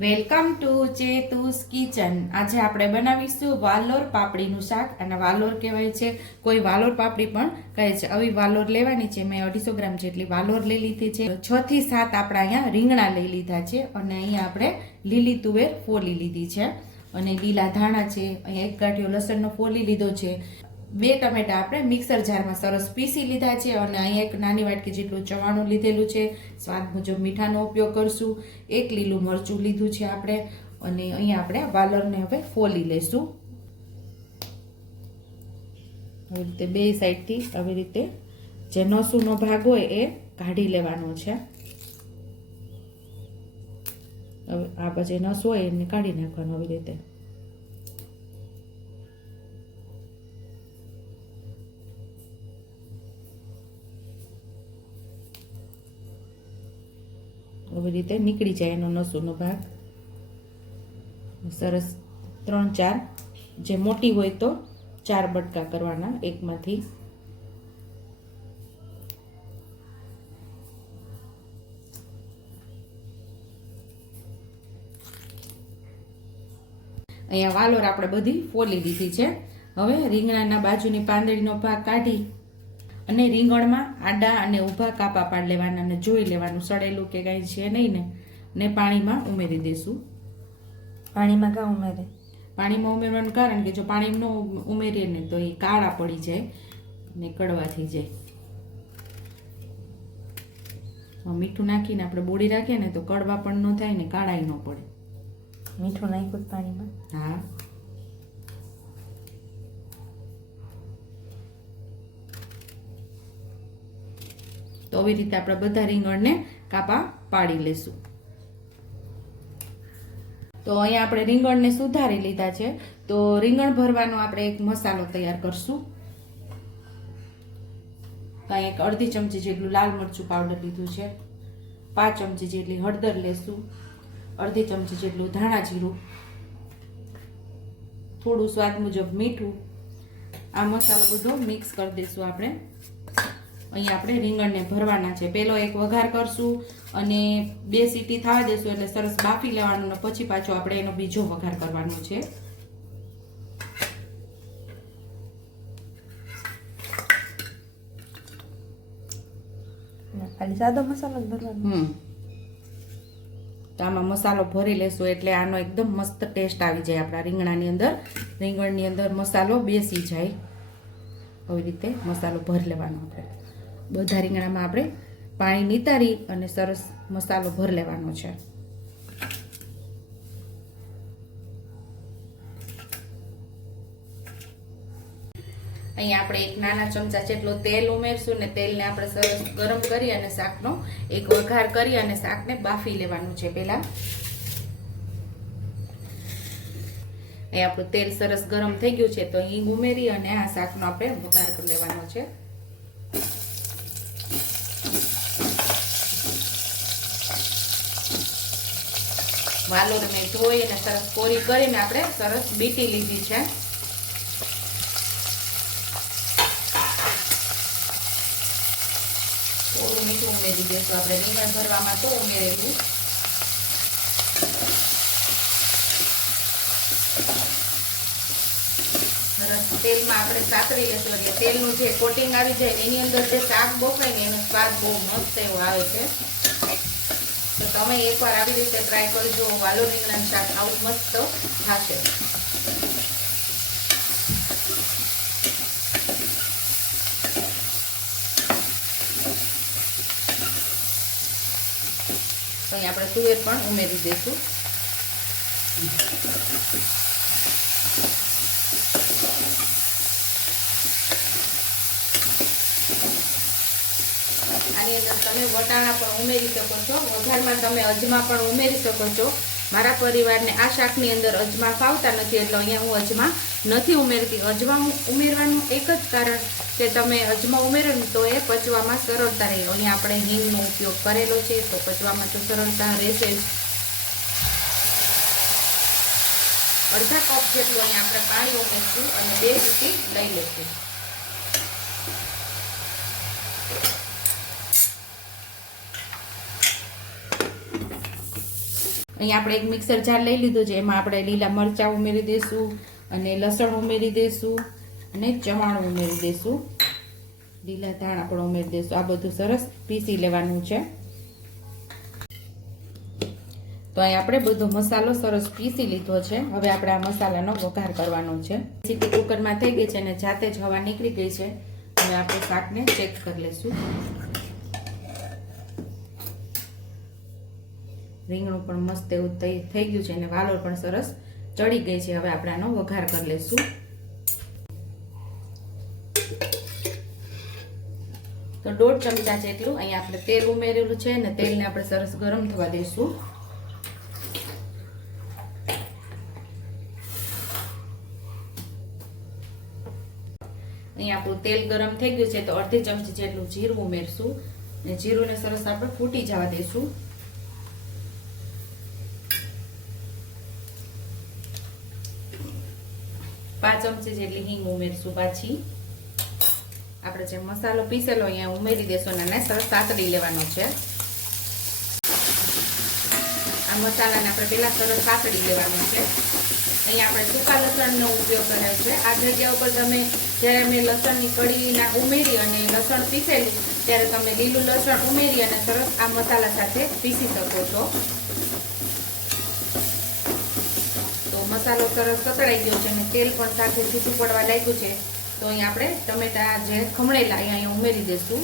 Welcome to ચેતુસ kitchen. આજે આપણે બનાવીશું વાલોર પાપડીનું શાક, અને વાલોર કહેવાય છે, કોઈ વાલોર પાપડી પણ કહે છે. આવી વાલોર લેવાની છે. મેં અઢીસો ગ્રામ જેટલી વાલોર લઈ લીધી છે. છ થી સાત આપણે અહીંયા રીંગણા લઈ લીધા છે, અને અહીંયા આપણે લીલી તુવેર ફોલી લીધી છે. અને લીલા ધાણા છે. અહીંયા એક ગાંઠિયો લસણનો ફોલી લીધો છે. બે ટમેટા આપણે મિક્સર જારમાં સરસ પીસી લીધા છે અને અહીંયા એક નાની વાટકી જેટલું ચવાણું લીધેલું છે. સ્વાદ મુજબ મીઠાનો ઉપયોગ કરશું. એક લીલું મરચું લીધું છે આપણે અને અહીંયા આપણે વાલરને હવે ફોલી લેશું. આવી રીતે બે સાઈડથી આવી રીતે જે નસુનો ભાગ હોય એ કાઢી લેવાનો છે. હવે આ પછી નસ હોય એને કાઢી નાખવાનું આવી રીતે. આવી રીતે નીકળી જાય એનો નસોનો ભાગ. સરસ ત્રણ ચાર. જે મોટી હોય તો ચાર બટકા કરવાના એકમાંથી. અહીંયા વાલોર આપણે બધી ફોલી દીધી છે. હવે રીંગણાના બાજુની પાંદડીનો ભાગ કાઢી અને રીંગણમાં આડા અને ઊભા કાપા પાડ લેવાના અને જોઈ લેવાનું. સડેલું કે કાંઈ છે નહીં ને. ને પાણીમાં ઉમેરી દેશું. પાણીમાં કાં ઉમેરે? પાણીમાં ઉમેરવાનું કારણ કે જો પાણી ન ઉમેરીએ ને તો એ કાળા પડી જાય ને કડવા થઈ જાય. મીઠું નાખીને આપણે બોળી રાખીએ ને તો કડવા પણ ન થાય ને કાળાય ન પડે. મીઠું નાખ્યું પાણીમાં? હા. તો આવી રીતે આપણે બધા રીંગણને કાપા પાડી લેશું. તો અહીંયા આપણે રીંગણને સુધારી લીધા છે. તો રીંગણ ભરવાનો આપણે એક મસાલો તૈયાર કરશું. કાંઈ એક અડધી ચમચી જેટલું લાલ મરચું પાવડર લીધું છે. પાંચ ચમચી જેટલી હળદર લેશું. અડધી ચમચી જેટલું ધાણા જીરું. થોડું સ્વાદ મુજબ મીઠું. આ મસાલો બધો મિક્સ કરી દઈશું આપણે. અહીંયા આપણે રીંગણને ભરવાના છે. પહેલો એક વઘાર કરશું અને બે સીટી થવા દેશું એટલે સરસ બાફી લેવાનું અને પછી પાછો આપણે એનો બીજો વઘાર કરવાનો છે. ખાલી સાદો મસાલો જ ભરવાનો. હમ. તો આમાં મસાલો ભરી લેશું એટલે આનો એકદમ મસ્ત ટેસ્ટ આવી જાય આપણા રીંગણાની અંદર. રીંગણની અંદર મસાલો બેસી જાય. આવી રીતે મસાલો ભરી લેવાનો આપણે. બધા રીંગણામાં આપણે પાણી નિતારી અને સરસ મસાલો ભરી લેવાનો છે. અહીંયા આપણે એક નાના ચમચા જેટલો તેલ ઉમેરશું ને તેલને આપણે સરસ ગરમ કરી અને શાકનો એક વઘાર કરી અને શાકને બાફી લેવાનું છે પહેલા. અહીંયા આપણું તેલ સરસ ગરમ થઈ ગયું છે તો હિંગ ઉમેરી અને આ શાકનો આપણે વઘાર કરી લેવાનો છે. વાલોર મેં ધોઈ અને સરસ કોરી કરીને આપણે સરસ બીટી લીધી છે. થોડું મીઠું ઉમેરી દઈશું આપણે. રીંગણ ભરવામાં તો ઉમેરેલું. સરસ તેલમાં આપણે સાતરી લેશું. એટલે તેલનું જે કોટિંગ આવી જાય એની અંદર જે શાક બોફાય ને એનો સ્વાદ બહુ મસ્ત એવો આવે છે. તમે એકવાર આવી રીતે ટ્રાય કરજો. વાલો રીંગણાનું શાક આવું મસ્ત થશે. તો આપણે તુવેર પણ ઉમેરી દઈશું. તમે વટાણા પણ ઉમેરી શકો છો. વઘારમાં તમે અજમા પણ ઉમેરી શકો છો. મારા પરિવારને આ શાકની અંદર અજમા ફાવતા નથી, એટલે અહીંયા હું અજમા નથી ઉમેરતી. અજમા ઉમેરવાનું એક જ કારણ કે તમે અજમા ઉમેરો તો એ પચવામાં સરળતા રહે. અહીંયા આપણે હિંગનો ઉપયોગ કરેલો છે, તો પચવામાં તો સરળતા રહેશે અડધા કપ જેટલું અહીંયા આપણે પાણી ઉમેરશું અને બે સીટી લઈ લઈશું. અહીંયા આપણે એક મિક્સર જાર લઈ લીધું છે. એમાં આપણે લીલા મરચાં ઉમેરી દઈશું અને લસણ ઉમેરી દઈશું અને ચવાણું ઉમેરી દઈશું લીલા ધાણા પણ ઉમેરી દઈશું આ બધું સરસ પીસી લેવાનું છે. તો અહીં આપણે બધો મસાલો સરસ પીસી લીધો છે. હવે આપણે આ મસાલાનો વઘાર કરવાનો છે. સીટી કુકરમાં થઈ ગઈ છે અને જાતે જ હવા નીકળી ગઈ છે. હવે આપણે શાકને ચેક કરી લઈશું. રીંગણું પણ મસ્ત એવું થઈ ગયું છે અને વાલોર પણ સરસ ચડી ગઈ છે. હવે આપણે આનો વઘાર કરી લઈશું. તો દોઢ ચમચા જેટલું અહીંયા આપણે તેલ ઉમેરેલું છે અને તેલને આપણે સરસ ગરમ થવા દઈશું. અહીંયા આપણું તેલ ગરમ થઈ ગયું છે તો અડધી ચમચી જેટલું જીરું ઉમેરશું. અને જીરુંને સરસ આપણે ફૂટી જવા દઈશું. પાંચ ચમચી જેટલી હિંગ ઉમેરશું પાછી. આપણે જે મસાલો પીસેલો અહીંયા ઉમેરી દેશું અને સરસ સાતડી લેવાનો છે. આ મસાલાને આપણે પહેલાં સરસ સાતડી લેવાનો છે. અહીંયા આપણે સૂકા લસણનો ઉપયોગ કર્યો છે. આ જગ્યા ઉપર તમે જ્યારે મેં લસણની કડીના ઉમેરી અને લસણ પીસેલું, ત્યારે તમે લીલું લસણ ઉમેરી અને સરસ આ મસાલા સાથે પીસી શકો છો તો મસાલો સરસ સતળાઈ ગયો છે અને તેલ પણ સાથે છૂટું પડવા લાગ્યું છે. તો અહીં આપણે ટમેટા જે ખમણેલા અહીંયા ઉમેરી દઈશું.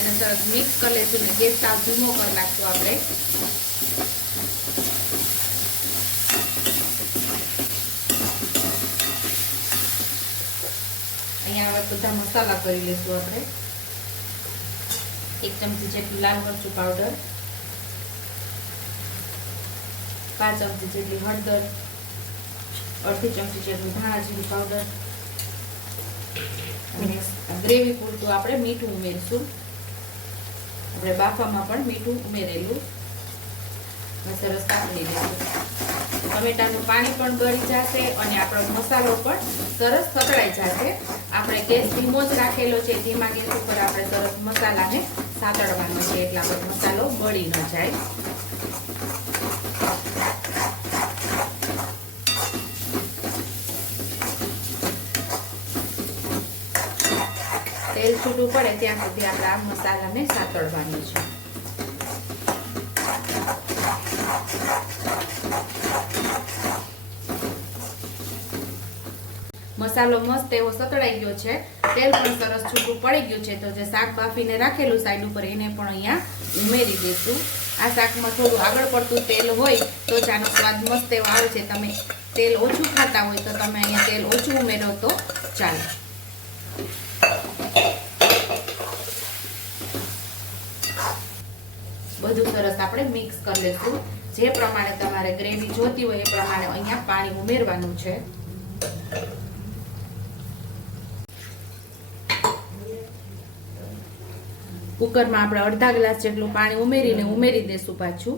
એને સરસ મિક્સ કરી લઈશું ને ગેસ સાવ ધીમો કરી નાખશું આપણે. અહીંયા હવે બધા મસાલા કરી લઈશું આપણે. એક ચમચી જેટલું લાલ મરચું પાવડર પાંચ ચમચી જેટલી હળદર, અડધી ચમચી જેટલું ધાણા જીરું પાવડર ગ્રેવી પૂરતું આપણે મીઠું ઉમેરીશું. આપણે બાફામાં પણ મીઠું ઉમેરેલું. સરસ કાપડી દઈશું ટમેટાનું પાણી પણ ગળી જશે અને આપણો મસાલો પણ સરસ સતળાઈ જશે. આપણે ગેસ ધીમો જ રાખેલો છે, ધીમા ગેસ ઉપર આપણે સરસ મસાલાને સાતળવાનો છે, એટલે પર મસાલો બળી ન જાય. તેલ છૂટું પડે ત્યાં સુધી આપણે આ મસાલાને સાતળવાનું છે. મસાલો મસ્ત એવો સતળાઈ ગયો છે. તેલ પણ સરસ છૂટું પડી ગયું છે. તો જે શાક બાફીને રાખેલું સાઈડ ઉપર એને પણ અહીંયા ઉમેરી દઈશું. આ શાકમાં થોડું આગળ પડતું તેલ હોય તો જ આનો સ્વાદ મસ્ત એવો આવે છે. તમે તેલ ઓછું ખાતા હોય તો તમે અહીંયા તેલ ઓછું ઉમેરો તો ચાલે. બધું સરસ આપણે મિક્સ કરી લઈશું જે પ્રમાણે તમારે ગ્રેવી જોતી હોય એ પ્રમાણે અહીંયા પાણી ઉમેરવાનું છે. કુકરમાં આપણે અડધા ગ્લાસ જેટલું પાણી ઉમેરીને ઉમેરી દઈશું પાછું.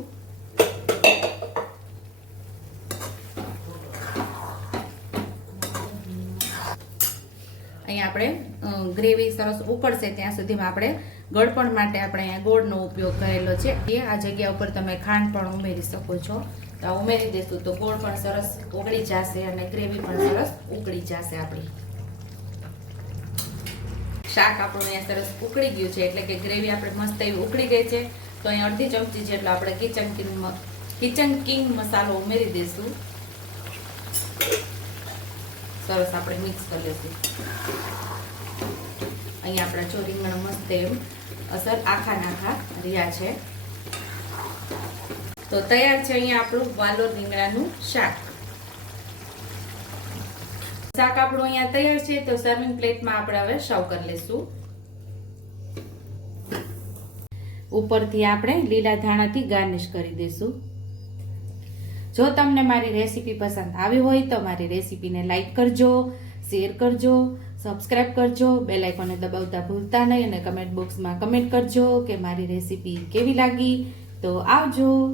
અહીંયા આપણે ગ્રેવી સરસ ઉકળશે ત્યાં સુધીમાં આપણે ગળપણ માટે આપણે અહીંયા ગોળનો ઉપયોગ કરેલો છે. એ આ જગ્યા ઉપર તમે ખાંડ પણ ઉમેરી શકો છો. તો ઉમેરી દઈશું તો ગોળ પણ સરસ ઉકળી જશે અને ગ્રેવી પણ સરસ ઉકળી જશે આપણી. શાક આપણું અહીંયા સરસ ઉકળી ગયું છે, એટલે કે ગ્રેવી આપણે મસ્ત એવી ઉકળી ગઈ છે. તો અહીં અડધી ચમચી જેટલો આપણે કિચન કિંગ કિચન કિંગ મસાલો ઉમેરી દઈશું સરસ આપણે મિક્સ કરી લઈશું અહીંયા આપણા જો રીંગણ મસ્ત એમ અસર આખા નાખા રહ્યા છે. તો તૈયાર છે અહીંયા આપણું વાલોર રીંગણાનું શાક. શાક આપણું અહીંયા તૈયાર છે, તો સર્વિંગ પ્લેટમાં આપણે હવે સર્વ કરી લઈશું. ઉપરથી આપણે લીલા ધાણાથી ગાર્નિશ કરી દઈશું. જો તમને મારી રેસીપી પસંદ આવી હોય તો મારી રેસીપીને લાઈક કરજો શેર કરજો સબસ્ક્રાઇબ કરજો, બેલ આઇકોને દબાવતા ભૂલતા નહીં અને કમેન્ટ બોક્સમાં કમેન્ટ કરજો કે મારી રેસીપી કેવી લાગી. તો આવજો.